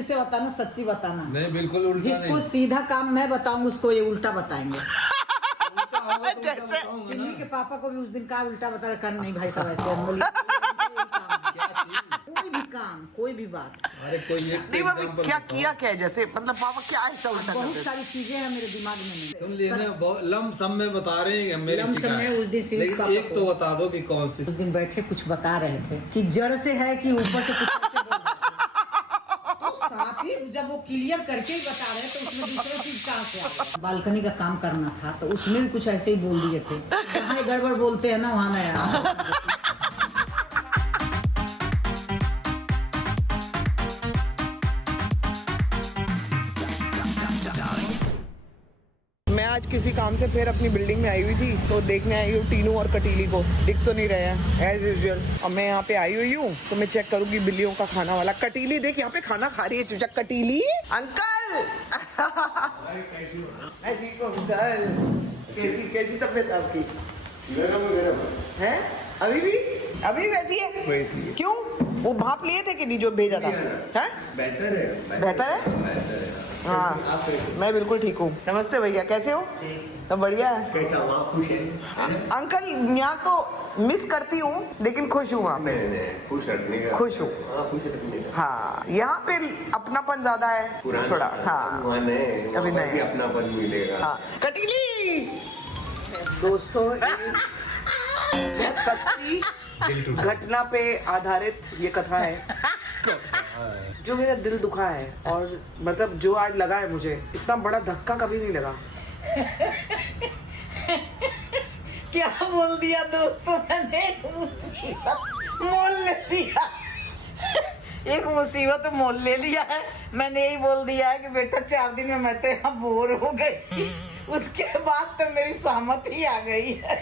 दिल से बताना, सच्ची बताना। नहीं बिल्कुल उल्टा जिसको नहीं। सीधा काम मैं बताऊंगी उसको ये उल्टा बताएंगे। जैसे सिल्ली के पापा को भी उस दिन कहा उल्टा बता कर नहीं भाई साहब ऐसे बोली। कोई भी बात। अरे कोई एक नहीं मम्मी क्या किया क्या है, जैसे मतलब पापा क्या ऐसा उल्टा बहुत करते सारी चीजें हैं मेरे दिमाग में। सुन लिए ना, लम सम में बता रहे हैं मेरे लम सम में उस दिन सिल्ली लेकिन पापा एक तो बता दो कि कौन सी। उस दिन बैठे कुछ बता रहे थे कि जड़ से है कि ऊपर से कुछ ऐसे बोल रहे थे। तो साफ ही जब वो क्लियर करके ही बता रहे तो उसमें दूसरा चीज कहाँ से आ गया? बालकनी का काम करना था तो उसमें भी कुछ ऐसे ही बोल दिए थे। जहाँ गड़बड़ बोलते हैं ना वहाँ मैं मैं आज किसी काम से फिर अपनी बिल्डिंग में आई हुई थी तो देखने आई हूँ टीनू और कटीली को, दिख तो नहीं रहे हैं एज यूजुअल। अब मैं यहाँ पे आई हुई हूँ तो मैं चेक करूंगी बिल्लियों का खाना वाला। कटीली देख यहाँ पे खाना खा रही है चूचा। कटीली अंकल ठीक हो अंकल, कैसी तबीयत आपकी है? अभी वैसी है? क्यों वो भाप लिए थे कि नहीं जो भेजा था? है बेहतर है। हाँ मैं बिल्कुल ठीक हूँ। नमस्ते भैया, कैसे हो? तो बढ़िया है। कैसा वहाँ खुश है? अंकल यहाँ तो मिस करती हूँ लेकिन खुश हूँ वहाँ पे। खुश रखने का। खुश हूँ। हाँ खुश रखने का। हाँ यहाँ पे अपनापन ज्यादा है थोड़ा। हाँ अभी नहीं अपनापन मिलेगा। हाँ कटीली दोस्तों बहुत सच्ची घटना पे आधारित ये कथा है जो मेरा दिल दुखा है। और मतलब जो आज लगा है मुझे, इतना बड़ा धक्का कभी नहीं लगा। क्या बोल दिया दोस्तों, मैंने एक मुसीबत मोल ले लिया। एक मुसीबत मोल ले लिया है। मैंने यही बोल दिया है कि बेटा 4 दिन में मैं तो यहाँ बोर हो गई। उसके बाद तो मेरी सहमति आ गई है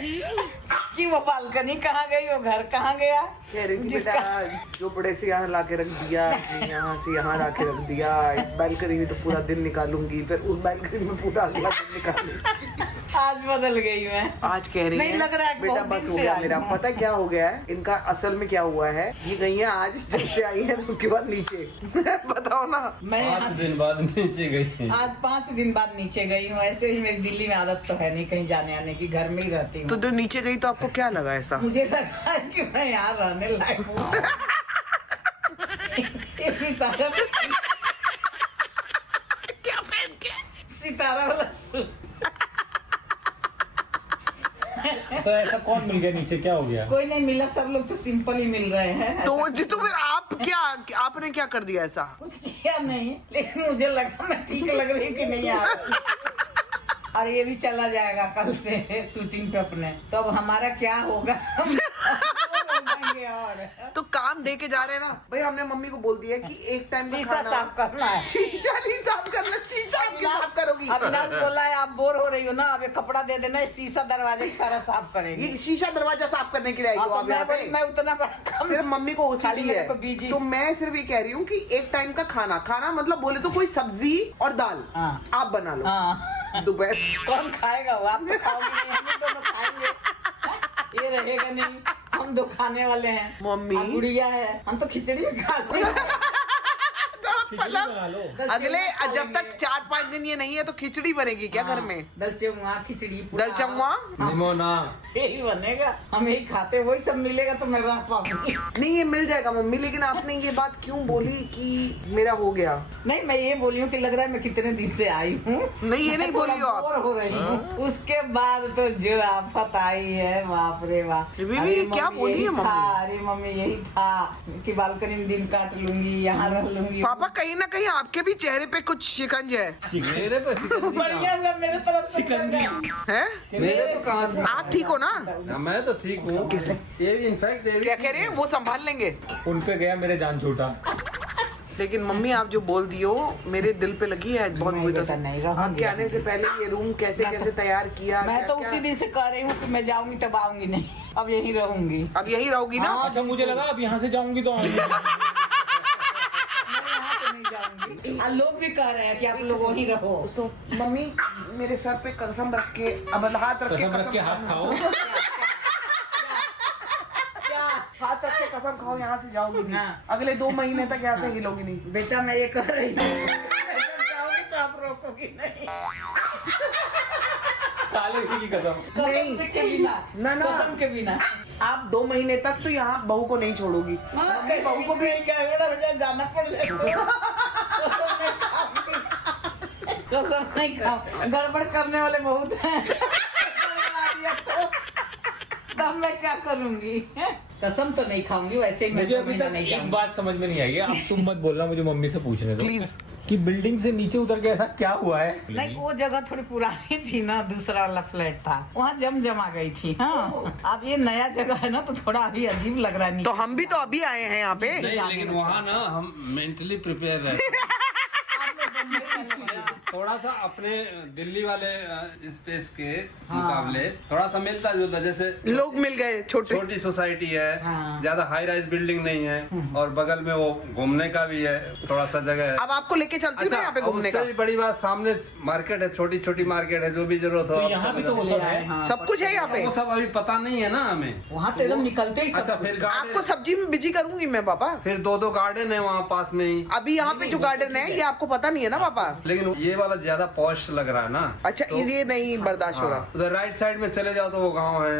कि वो बालकनी कहाँ गई, वो घर कहाँ गया। कह रही थी बेटा जो बड़े से यहाँ ला के रख दिया, यहाँ से यहाँ ला के रख दिया, इस बालकनी में तो पूरा दिन निकालूंगी, फिर उस बालकनी में पूरा अगला दिन निकालूंगी। आज बदल गई मैं। आज कह रही नहीं है लग रहा है बेटा बहुत बस दिन हो से गया आई मेरा। हूँ। पता है क्या हो गया है इनका असल में? क्या हुआ है, ये गई है आज जब से आई है तो उसके बाद नीचे बताओ ना। मैं 5 दिन बाद नीचे गई। आज 5 दिन बाद नीचे गई हूँ। ऐसे ही मेरी दिल्ली में आदत तो है नहीं कहीं जाने आने की, घर में ही रहती हूँ। तो जो नीचे गई तो आपको क्या लगा ऐसा? मुझे लगा है कि मैं यहाँ रहने लायक हूँ। इसी तरह क्या पहन के? सितारा वाला सूट। तो ऐसा कौन मिल गया नीचे, क्या हो गया? कोई नहीं मिला, सब लोग तो सिंपल ही मिल रहे हैं। तो जी तो फिर आप क्या, आपने क्या कर दिया ऐसा? कुछ किया नहीं, लेकिन मुझे लगा मैं ठीक लग रही हूँ कि नहीं आ रही। और ये भी चला जाएगा कल से शूटिंग पे अपने, तो अब हमारा क्या होगा? और तो काम दे के जा रहे हैं ना भाई। हमने मम्मी को बोल दिया कि एक टाइम का शीशा खाना साफ करना है। शीशा नहीं साफ करना, शीशा आप क्यों साफ करोगी? अविनाश बोला है आप बोर हो रही हो ना, अब ये कपड़ा दे देना, शीशा दरवाजे सारा साफ करेंगे। ये शीशा दरवाजा साफ करने के लिए आई हो आप यहाँ पे? मैं उतना बड़ा सिर्फ मम्मी को खाली ओसीडी मेरे है। को बीजी। तो मैं सिर्फ ये कह रही हूँ कि एक टाइम का खाना मतलब बोले तो कोई सब्जी और दाल हाँ। आप बना लो। हाँ। दोपहर कौन खाएगा वो? आप तो खाओगे नहीं, हम ही दोनों खाएंगे। ये रहेगा नहीं, हम 2 खाने वाले हैं। मम्मी। और गुड़िया है, हम तो खिचड़ी भी खा लेंगे। मतलब अगले जब तक 4-5 दिन ये नहीं है तो खिचड़ी बनेगी क्या घर में? दल चुआ खिचड़ी दल चंगवा निमोना यही बनेगा, हम यही खाते, वही सब मिलेगा तो मैं रह पाऊंगी। नहीं ये मिल जाएगा मम्मी, लेकिन आपने ये बात क्यों बोली कि मेरा हो गया? नहीं मैं ये बोली हूँ कि लग रहा है मैं कितने दिन से आई हूँ। नहीं ये नहीं बोली हो आप। बोर हो रही हूँ। उसके बाद तो जो आफत आई है, बाप रे बाप। ये क्या बोली है मम्मी? अरे मम्मी यही था कि बालकनी में दिन काट लूंगी, यहाँ रह लूंगी। पापा कहीं ना कहीं आपके भी चेहरे पे कुछ शिकंज है। मेरे पे शिकंजी बढ़िया हुआ मेरे तरफ से शिकंजी हैं? मेरे तो कहाँ? आप ठीक हो ना? मैं तो ठीक हूँ। ये भी इनफैक्ट क्या कह रहे हैं? वो संभाल लेंगे। उन पे गया मेरे जान छूटा। लेकिन मम्मी आप जो बोल दी हो मेरे दिल पे लगी है बहुत नहीं बुरी बेटा, तरह से। नहीं, रहूंगी। आपके आने से पहले ये रूम कैसे कैसे तैयार किया? मैं तो क्या- उसी दिन से कह रही हूँ कि मैं जाऊंगी तब आऊंगी नहीं, अब यही रहूंगी। अब यही रहोगी ना? अच्छा मुझे लगा अब यहाँ से जाऊंगी तो आऊंगी। और लोग भी कह रहे हैं कि आप लोग वहीं रहो। तो मम्मी मेरे सर पे कसम रख के, अब हाथ रख के कसम रख के हाथ खाओ। क्या हाथ रख के कसम खाओ यहाँ से जाओगी नहीं। हाँ। अगले 2 महीने तक यहाँ से हिलोगी नहीं। बेटा मैं ये कर रही हूँ, जब जाओगी तो आप रोकोगी नहीं। काले की कसम। नहीं। कसम के बिना, ना, ना। कसम के बिना। आप 2 महीने तक तो यहाँ बहू को नहीं छोड़ोगी। मम्मी बहू को भी जाना पड़ जाएगा। कसम नहीं खाओ, गड़बड़ करने वाले बहुत हैं। तब मैं क्या करूंगी? कसम तो नहीं खाऊंगी, वैसे ही मैं मुझे 2 अभी महीना तक नहीं एक जाऊंगी। बात समझ में नहीं आई है, अब तुम मत बोलना, मुझे मम्मी से पूछने दो Please. कि बिल्डिंग से नीचे उतर के ऐसा क्या हुआ है। नहीं, वो जगह थोड़ी पुरानी थी ना, दूसरा वाला फ्लैट था, वहाँ जम आ गई थी। हाँ, अब ये नया जगह है ना, तो थोड़ा अभी अजीब लग रहा है। तो हम भी तो अभी आए हैं यहाँ पे। नहीं, लेकिन वहाँ ना हम मेंटली प्रिपेयर रहते थोड़ा सा अपने दिल्ली वाले स्पेस के मुकाबले थोड़ा सा मिलता जुलता, जैसे लोग मिल गए छोटे। छोटी सोसाइटी है, हाँ। ज्यादा हाई राइज बिल्डिंग नहीं है, और बगल में वो घूमने का भी है, थोड़ा सा जगह है। अब आपको लेके चलती हूँ मैं यहाँ पे घूमने उससे का। भी बड़ी बात, सामने मार्केट है, छोटी छोटी मार्केट है, जो भी जरूरत हो। यहाँ भी तो वो सब है। सब कुछ है यहाँ पे। वो सब अभी पता नहीं है ना हमें। वहाँ तो एकदम निकलते ही सब अच्छा, कुछ। फिर आपको गार्डन, सब्जी में बिजी करूंगी मैं पापा। फिर 2 गार्डन है वहाँ पास में ही, अभी यहाँ पे जो गार्डन है ये आपको पता नहीं है ना पापा। लेकिन ये वाला ज्यादा पॉश लग रहा है ना। अच्छा, तो- ये नहीं बर्दाश्त हो रहा। हाँ, उधर राइट साइड में चले जाओ तो वो गांव है।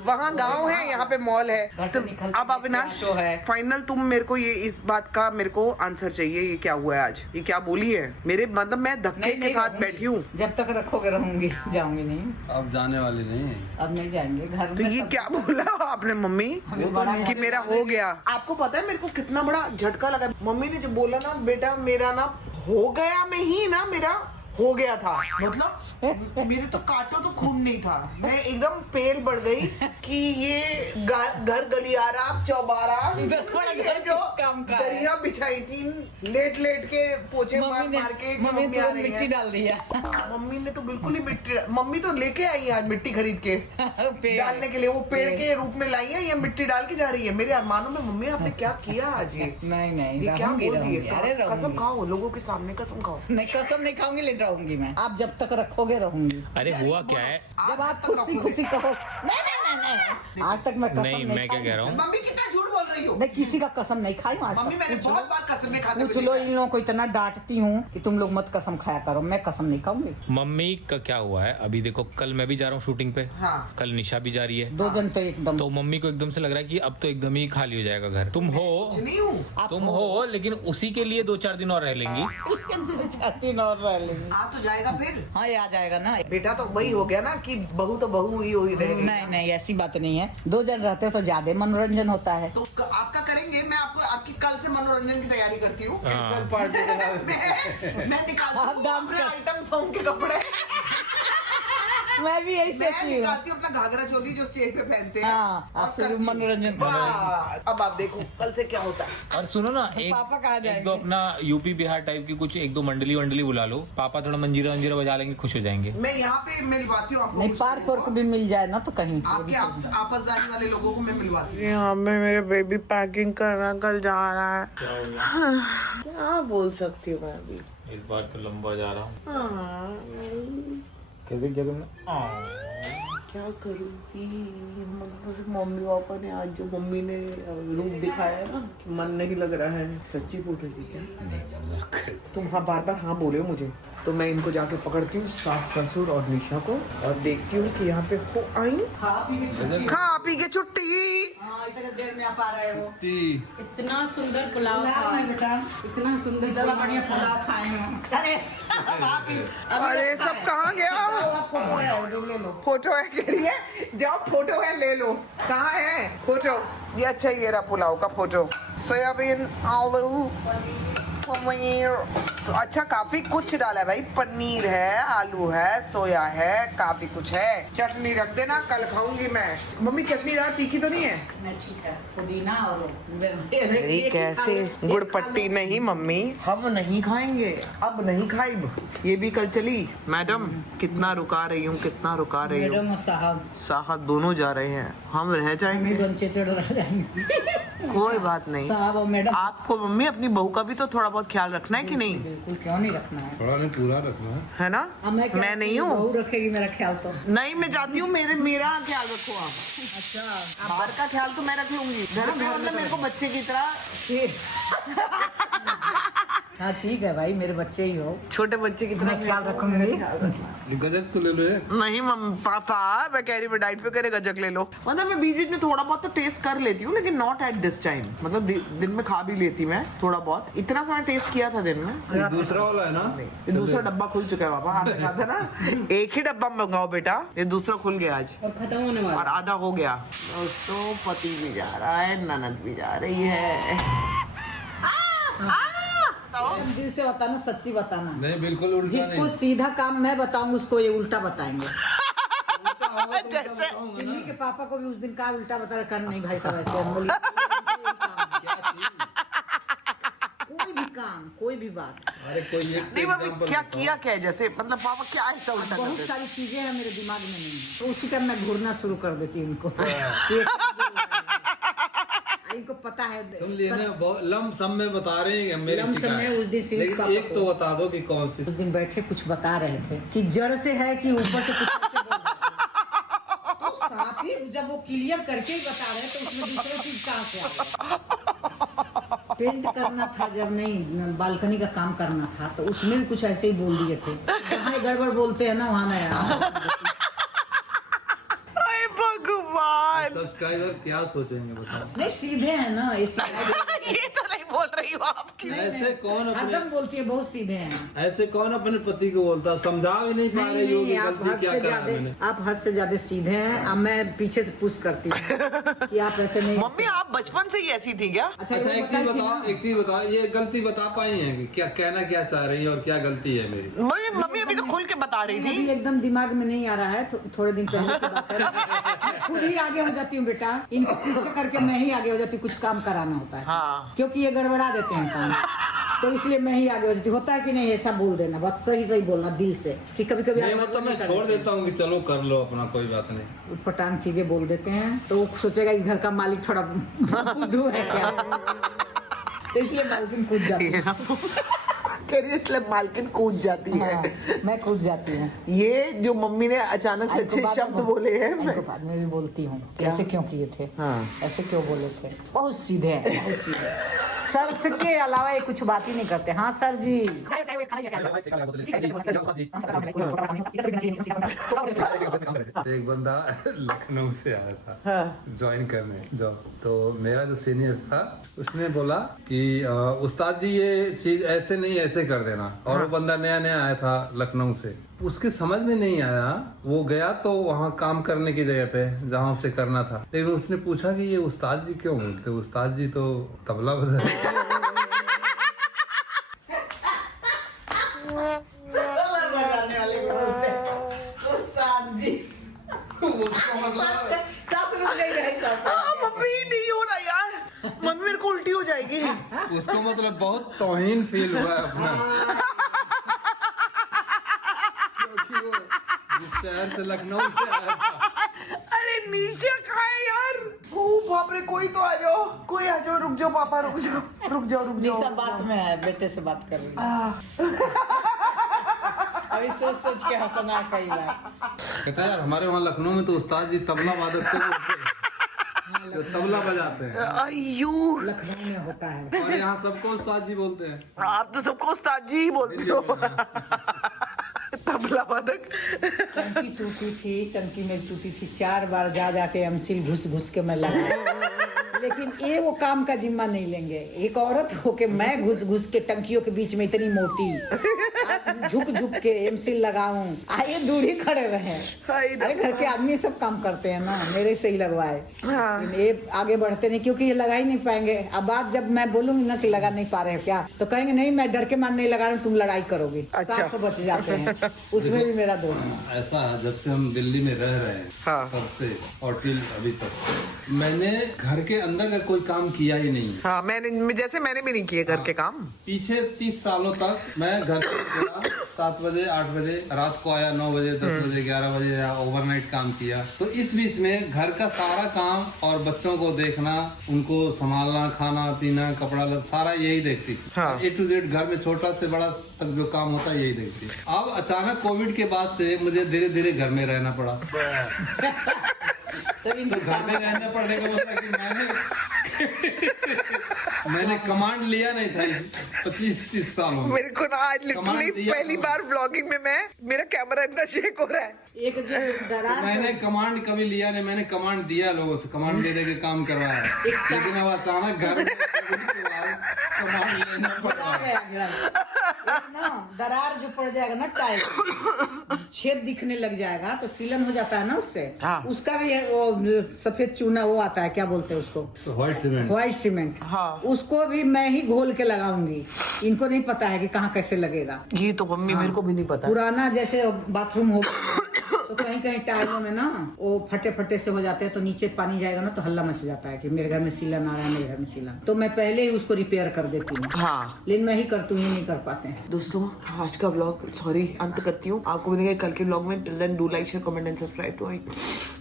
वहाँ गांव है, यहाँ पे मॉल है। घर से निकलते अब अविनाश, तो है। फाइनल तुम मेरे को ये इस बात का मेरे को आंसर चाहिए। ये क्या हुआ है आज? ये क्या बोली है मेरे, मतलब मैं धक्के के साथ रहूंगी। बैठी हूँ। जब तक रखोगे रहूंगी, जाऊंगी नहीं। अब जाने वाले नहीं है। अब नहीं जाएंगे घर तो में। ये क्या बोला आपने मम्मी कि मेरा हो गया? आपको पता है मेरे को कितना बड़ा झटका लगा। मम्मी ने जब बोला ना, बेटा मेरा ना हो गया में ही ना मेरा हो गया था, मतलब मेरे तो काटो तो खून नहीं था। मैं एकदम पेल बढ़ गई कि ये घर गलियारा चौबारा ये जो काम का है। दरिया बिछाई थी लेट लेट के पोछे मार मार के कि मम्मी मम्मी आ तो रही मिट्टी है। डाल दिया। मम्मी ने तो बिल्कुल ही मिट्टी, मम्मी तो लेके आई है आज मिट्टी खरीद के पेड़। डालने के लिए। वो पेड़ के रूप में लाई है, ये मिट्टी डाल के जा रही है। मेरे अरमानों में मम्मी आपने क्या किया आज? ये नहीं ये क्या रहूंगी, बोल दिए? रहूंगी। अरे कसम रहूंगी। खाओ, लोगों के सामने कसम खाओ। नहीं, कसम नहीं खाऊंगी, लेट रहूंगी मैं। आप जब तक रखोगे रहूंगी। अरे हुआ क्या है? जब आप खुशी खुशी कहो नहीं, आज तक मैं कसम नहीं, मैं क्या खाई। कह रहा हूँ, मम्मी कितना झूठ बोल रही हो? मैं किसी का कसम नहीं खाई हूँ आज मम्मी तक। मैंने पूछ बहुत लो- बार कसमें खाते पूछ हुए लो, देखा इन लोगों को इतना डांटती हूँ कि तुम लोग मत कसम खाया करो। मैं कसम नहीं खाऊंगी। मम्मी का क्या हुआ है? अभी देखो, कल मैं भी जा रहा हूँ शूटिंग पे, हाँ। कल निशा भी जा रही है, 2 जन तो एकदम। तो मम्मी को एकदम से लग रहा है कि अब तो एकदम ही खाली हो जाएगा घर। तुम हो, कुछ नहीं हूँ। आप तुम हो, लेकिन उसी के लिए 2-4 दिन और रह लेंगी। 3 और रह लेंगे। आ तो जाएगा फिर। हाँ, ये आ जाएगा ना। बेटा तो वही हो गया ना कि बहू तो बहू ही रहेगी। नहीं, ऐसी बात नहीं है। 2 जन रहते हो तो ज्यादा मनोरंजन होता है। तो आपका करेंगे, मैं आपको आपकी कल से मनोरंजन की तैयारी करती हूँ। हाँ। पार्टी के साथ मैं निकालती आप हूँ डांस अपने कर- आइटम सॉन्ग के कपड़े। मैं भी यही मैं सोची हूँ। निकालती हूँ अपना घाघरा चोली जो स्टेज पे पहनते हैं। हाँ, और आपसे करती हूँ। मनोरंजन कर रहे हैं। बस, अब आप देखो कल से क्या होता है। और सुनो ना, पापा कहाँ एक जाएंगे? 2 अपना यूपी बिहार टाइप की कुछ 1-2 मंडली वंडली बुला लो, पापा थोड़ा मंजीरा वंजीरा बजा लेंगे, खुश हो जाएंगे। मैं यहाँ पे मिलवाती हूँ आपको। नहीं, कुछ पार्क लोगों वार्क को। भी मिल जाए ना तो कहीं। आपके आपस जाने वाले लोगों को मैं मिलवाती हूँ। यहाँ पे मेरे बेबी पैकिंग करना कल जा रहा है। क्या बोल सकती हूँ मैं अभी? इस बार तो लंबा जा रहा हूँ। हाँ, कैसे जगह में क्या करूँगी? मतलब मम्मी पापा ने आज जो मम्मी ने रूप दिखाया है ना कि मन नहीं लग रहा है, सच्ची बोल रही थी क्या? तुम हाँ बार बार हाँ बोले हो मुझे, तो मैं इनको जाके पकड़ती हूँ, सास ससुर और निशा को, और देखती हूँ कि यहाँ पे हो आई खा पी के छुट्टी। इतने देर में आप आ रहे हो। इतना सुंदर पुलाव खाए बेटा, इतना सुंदर इतना बढ़िया पुलाव खाए हैं। अरे सब कहाँ गया? फोटो है कह रही है, जाओ फोटो है ले लो। कहाँ है फोटो? ये अच्छा, ये रहा पुलाव का फोटो। सोयाबीन, आलू, पनीर, अच्छा काफी कुछ डाला है भाई। पनीर है, आलू है, सोया है, काफी कुछ है। चटनी रख देना, कल खाऊंगी मैं। मम्मी चटनी दार तीखी तो नहीं है? नहीं, ठीक है। पुदीना और अरे कैसे गुड़ पट्टी नहीं मम्मी, हम नहीं खाएंगे, अब नहीं खाइब। ये भी कल चली। मैडम कितना रुका रही हूँ, कितना रुका रही हूँ। मैडम और साहब साहब दोनों जा रहे हैं, हम रह जाएंगे। बंचे चढ़ रह जाएंगे। कोई बात नहीं। साहब और मैडम आपको मम्मी अपनी बहू का भी तो थोड़ा बहुत ख्याल रखना है कि नहीं? बिल्कुल, क्यों नहीं रखना है। थोड़ा नहीं पूरा रखना है। है ना? अब मैं नहीं हूँ। बहू रखेगी मेरा ख्याल तो। नहीं, मैं जाती हूँ, मेरा ख्याल रखो आप। अच्छा बाहर का ख्याल तो मैं रख लूंगी, घर पे मतलब मेरे को बच्चे की तरह, हाँ ठीक है भाई, मेरे बच्चे ही हो, छोटे बच्चे की तरह मैं ख्याल रखूंगी। गजक तो ले लो ये। नहीं पापा, मैं कह रही मैं डाइट पे करे गजक ले लो। मतलब मैं बीच बीच में थोड़ा बहुत तो टेस्ट कर लेती हूँ, लेकिन नॉट एट दिस टाइम। मतलब दिन में खा भी लेती मैं थोड़ा बहुत, इतना सारा टेस्ट किया था दिन में। दूसरा वाला है ना? ये दूसरा डब्बा खुल चुका है पापा, आपने कहा था ना एक ही डब्बा मंगाओ बेटा, ये दूसरा खुल गया आज और खत्म होने वाला। और आधा हो गया। दोस्तों पति भी जा रहा है, ननद भी जा रही है। दिल से बताना, सच्ची बताना। नहीं बिल्कुल उल्टा जिसको नहीं। सीधा काम मैं बताऊंगी उसको ये उल्टा बताएंगे। जैसे सिल्ली के पापा को भी उस दिन कहा उल्टा बता कर नहीं भाई साहब ऐसे हम बोली, कोई भी बात। अरे कोई एक नहीं मम्मी क्या किया क्या है, जैसे मतलब पापा क्या ऐसा उल्टा बहुत करते सारी चीजें हैं मेरे दिमाग में नहीं है, तो उसी टाइम मैं घूरना शुरू कर देती हूँ उनको। इनको पता है, सुन लिए ना, लम सम में बता रहे हैं मेरी लम सम में उस दिन सिर्फ लेकिन पापा एक तो बता दो कि कौन सी। उस दिन बैठे कुछ बता रहे थे कि जड़ से है कि ऊपर से कुछ ऐसे बोल रहे थे। तो साफ ही जब वो क्लियर करके ही बता रहे तो उसमें दूसरे चीज कहाँ से आ गया। पेंट करना था, जब नहीं बालकनी का काम करना था तो उसमें भी कुछ ऐसे ही बोल दिए थे। जहाँ गड़बड़ बोलते हैं ना वहाँ मैं भगवान। सब्सक्राइबर क्या सोचेंगे बताओ? नहीं सीधे हैं ना, ये तो नहीं बोल रही हो आपकी। ऐसे कौन अपने हरदम बोलती है, बहुत सीधे हैं। ऐसे कौन अपने पति को बोलता, समझा भी नहीं पा रही हो कि आप गलती हद क्या से करा ज्यादा, मैंने। आप हद से ज्यादा सीधे हैं। अब मैं पीछे से पुश करती हूँ कि आप ऐसे नहीं। मम्मी आप बचपन से ही ऐसी थी क्या? अच्छा अच्छा ये एक चीज बताई थी बताओ, ना। एक चीज बताओ, ये गलती बता पाई है कि क्या कहना क्या चाह रही है और क्या गलती है मेरी? मम्मी अभी तो खुल के बता रही अभी थी। एकदम दिमाग में नहीं आ रहा है, थोड़े दिन पहले की बात है। मैं खुद ही आगे हो जाती हूँ बेटा, इनको पीछे करके मैं ही आगे हो जाती हूँ, कुछ काम कराना होता है। हाँ। क्योंकि ये गड़बड़ा देते हैं काम, तो इसलिए मैं ही आगे हो जाती हूँ। होता है कि नहीं, ऐसा बोल देना, बात सही सही बोलना दिल से, कि कभी कभी नहीं मतलब मैं छोड़ देता हूँ कि चलो कर लो अपना, कोई बात नहीं। उटपटांग चीजें बोल देते हैं तो वो सोचेगा इस घर का मालिक थोड़ा बुद्धू है क्या, तो इसलिए मालकिन कूद जाती है। इसलिए मालकिन कूद जाती है। हाँ, मैं कूद जाती हूँ। ये जो मम्मी ने अचानक से अच्छे शब्द बोले हैं, इनको बाद में भी बोलती हूँ ऐसे क्यों किए थे, हाँ। ऐसे क्यों बोले थे। बहुत सीधे हैं, बहुत सीधे। सर से के अलावा ये कुछ बात ही नहीं करते। हाँ सर जी। एक बंदा लखनऊ से आया था ज्वाइन करने जॉब, तो मेरा जो सीनियर था उसने बोला कि उस्ताद जी ये चीज ऐसे नहीं ऐसे कर देना, और वो बंदा नया नया आया था लखनऊ से, उसके समझ में नहीं आया। वो गया तो वहाँ काम करने की जगह पे जहाँ उसे करना था, लेकिन उसने पूछा कि ये उस्ताद जी क्यों बोलते, उस्ताद जी तो तबला बजा। उसको मतलब मम्मी नहीं हो रहा यार, मम्मी मेरे को उल्टी हो जाएगी। उसको मतलब बहुत तौहीन फील हुआ है अपना, क्योंकि वो जिस शहर से लखनऊ से आया था। अरे नीचे कहाँ है यार? ओ बाप रे, कोई तो आ जाओ, कोई आ जाओ। रुक जाओ पापा, रुक जाओ, रुक जाओ, रुक जाओ। सब बात में है, बेटे से बात कर रही हूँ। अभी सोच सोच के हंसना कई बार। कहता है यार हमारे वहाँ लखनऊ में तो उस्ताद जी तबला वादक को बोलते हैं, जो तबला बजाते हैं, अय्यू, लखनऊ में होता है। और यहाँ सबको उस्ताद जी बोलते हैं। आप तो सबको उस्ताद जी ही बोलते हो। तबला वादक। टंकी टूटी थी, टंकी में टूटी थी, 4 बार जा जाके एमसील घुस घुस के मैं लगा, लेकिन ये वो काम का जिम्मा नहीं लेंगे। एक औरत होके मैं घुस घुस के टंकियों के बीच में इतनी मोटी झुक झुक के एमसील लगाऊं, आइए दूर ही खड़े रहे। अरे घर के आदमी सब काम करते हैं ना, मेरे से ही लगवाए। लेकिन ये आगे बढ़ते नहीं, क्योंकि ये लगा ही नहीं पाएंगे। अब बात जब मैं बोलूंगी ना कि लगा नहीं पा रहे हो क्या, तो कहेंगे नहीं मैं डर के मान नहीं लगा रहा हूँ, तुम लड़ाई करोगी। अच्छा। तो बच जाते हैं, उसमें भी मेरा दोस्त है। ऐसा है, जब से हम दिल्ली में रह रहे हैं हाँ। तब से और टिल अभी तक मैंने घर के अंदर का कोई काम किया ही नहीं। हाँ, मैंने भी नहीं किए घर के काम। पीछे 30 सालों तक मैं घर के सुबह 7 बजे 8 बजे, रात को आया 9 बजे 10 बजे 11 बजे, या ओवरनाइट काम किया। तो इस बीच में घर का सारा काम और बच्चों को देखना, उनको संभालना, खाना पीना, कपड़ा सारा यही देखती थी। A to Z घर में छोटा से बड़ा तक जो काम होता है यही देखती है। अब अचानक कोविड के बाद से मुझे धीरे धीरे घर में रहना पड़ा। तो घर में रहने पड़ने का मतलब कि मैंने कमांड लिया नहीं था 25-30 सालों में। मेरे को ना आज लिटरली दिया पहली तो- बार व्लॉगिंग में मेरा कैमरा इतना शेक हो रहा है। एक जो दरार मैंने कमांड कभी लिया नहीं, मैंने कमांड दिया लोगों से, कमांड दे के काम करवाया। लेकिन अब अचानक घर में कमांड लेना पड़ा। ना दरार जो पड़ जाएगा ना, टाइल छेद दिखने लग जाएगा तो सीलन हो जाता है ना उससे। उसका भी वो सफेद चूना वो आता है, क्या बोलते हैं उसको, व्हाइट सीमेंट। उसको भी मैं ही घोल के लगाऊंगी। इनको नहीं पता है कि कहाँ कैसे लगेगा। ये तो मम्मी मेरे को भी नहीं पता। पुराना जैसे बाथरूम हो तो कहीं कहीं टाइलों में ना वो फटे फटे से हो जाते हैं, तो नीचे पानी जाएगा ना तो हल्ला मच जाता है कि मेरे घर में सीलन आ रहा है, मेरे घर में सीलन। तो मैं पहले ही उसको रिपेयर कर देती हूँ। लेकिन मैं ही करती हूँ, नहीं कर पाते हैं। दोस्तों आज का व्लॉग सॉरी अंत करती हूँ। आपको मिलेगा कल के व्लॉग में। Till then do like share comment and subscribe to my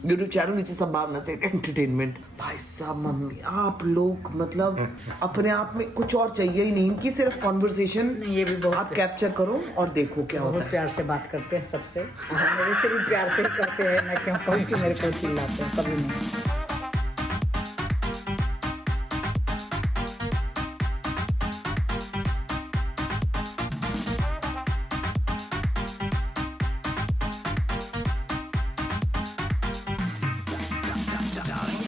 YouTube channel which is Sambhavna Seth entertainment. भाई साहब मम्मी आप लोग मतलब अपने आप में कुछ और चाहिए ही नहीं कि सिर्फ कॉन्वर्सेशन। ये भी बहुत आप कैप्चर करो और देखो क्या होता बहुत है। प्यार से बात करते हैं सबसे, मेरे से भी प्यार से करते हैं। मैं क्यों कहूँ कि मेरे को चिल्लाते हैं, कभी नहीं।